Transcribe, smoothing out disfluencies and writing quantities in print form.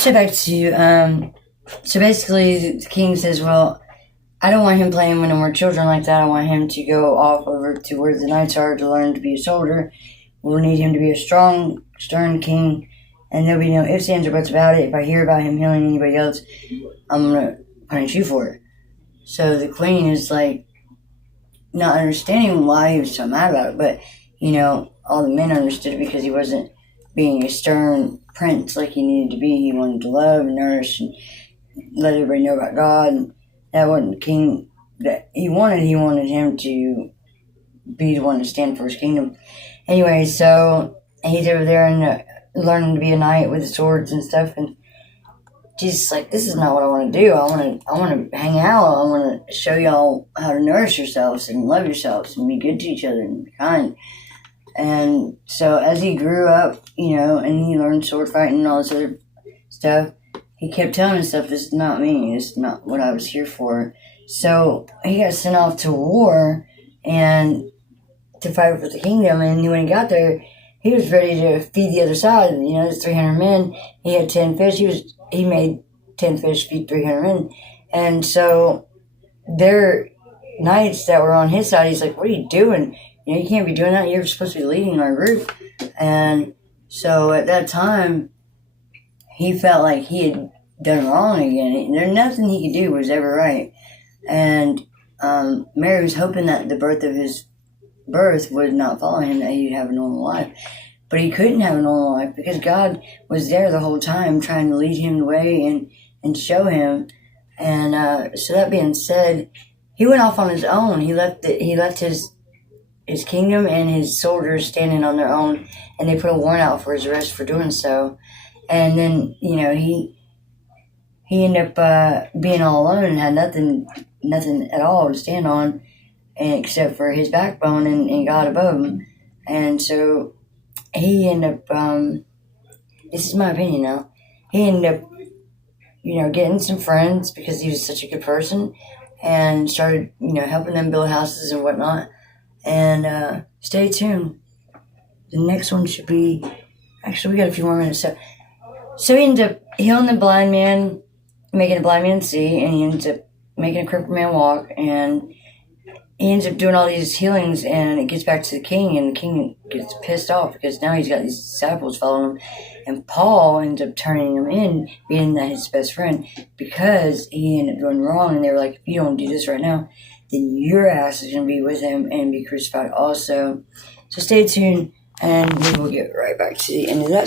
So back to, so basically the king says, well, I don't want him playing with no more children like that. I want him to go off over to where the knights are to learn to be a soldier. We'll need him to be a strong, stern king, and there'll be no ifs, ands, or buts about it. If I hear about him healing anybody else, I'm going to punish you for it. So the queen is like, not understanding why he was so mad about it, but, all the men understood it because he wasn't being a stern prince like he needed to be. He wanted to love and nourish and let everybody know about God, and that wasn't the king that he wanted. He wanted him to be the one to stand for his kingdom. Anyway, so he's over there and learning to be a knight with swords and stuff, and Jesus like, this is not what I want to do. I want to hang out. I want to show y'all how to nourish yourselves and love yourselves and be good to each other and be kind. And so as he grew up, and he learned sword fighting and all this other stuff, he kept telling himself, this is not me. This is not what I was here for. So he got sent off to war and to fight for the kingdom. And when he got there, he was ready to feed the other side. There's 300 men. He had 10 fish. He made 10 fish feed 300 men. And so their knights that were on his side, he's like, what are you doing? You can't be doing that. You're supposed to be leading our group. And so at that time, he felt like he had done wrong again. There's nothing he could do was ever right. And Mary was hoping that the birth of his birth would not follow him, that he'd have a normal life. But he couldn't have a normal life because God was there the whole time trying to lead him the way and show him. And so that being said, he went off on his own. He left his kingdom and his soldiers standing on their own, and they put a warrant out for his arrest for doing so. And then, he ended up being all alone and had nothing at all to stand on, except for his backbone and God above him. And so he ended up, this is my opinion now, he ended up, getting some friends because he was such a good person, and started, helping them build houses and whatnot. And stay tuned. The next one should be, actually, we got a few more minutes. So he ends up healing the blind man, making a blind man see, and he ends up making a crippled man walk, and he ends up doing all these healings, and it gets back to the king, and the king gets pissed off because now he's got these disciples following him, and Paul ends up turning him in, being his best friend, because he ended up doing wrong, and they were like, if you don't do this right now, then your ass is going to be with him and be crucified also. So stay tuned, and we will get right back to the end of that.